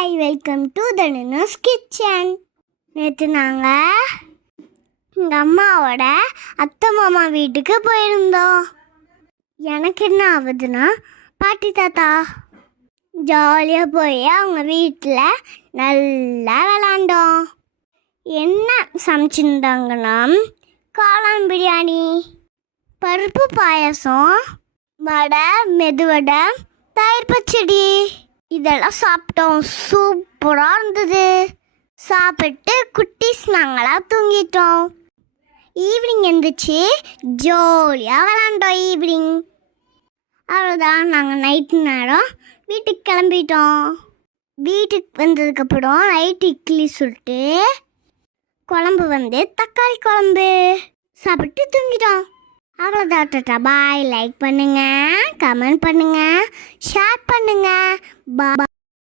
Hi, welcome to Dhanush kitchen. நேற்று நாங்கள் எங்கள் அம்மாவோட அத்தை மாமா வீட்டுக்கு போயிருந்தோம். எனக்கு என்ன ஆகுதுன்னா, பாட்டி தாத்தா ஜாலியாக போய் அவங்க வீட்டில் நல்லா விளாண்டோம். என்ன சமைச்சிருந்தாங்கன்னா, காளான் பிரியாணி, பருப்பு பாயாசம், வடை, மெதுவடை, தயிர் பச்சடி இதெல்லாம் சாப்பிட்டோம். சூப்பராக இருந்தது. சாப்பிட்டு குட்டீஸ் நாங்களாம் தூங்கிட்டோம். ஈவினிங் எழுந்திரிச்சு ஜாலியாக விளாண்டோம். ஈவினிங் அவ்வளோதான். நாங்கள் நைட்டு நேரம் வீட்டுக்கு கிளம்பிட்டோம். வீட்டுக்கு வந்ததுக்கப்புறம் நைட்டு இட்லி சுட்டு குழம்பு தக்காளி குழம்பு சாப்பிட்டு தூங்கிட்டோம். அவ்வளோதான். டாட்டா பாய். லைக் பண்ணுங்கள், கமெண்ட் பண்ணுங்கள், ஷேர் பண்ணுங்கள். பாய்.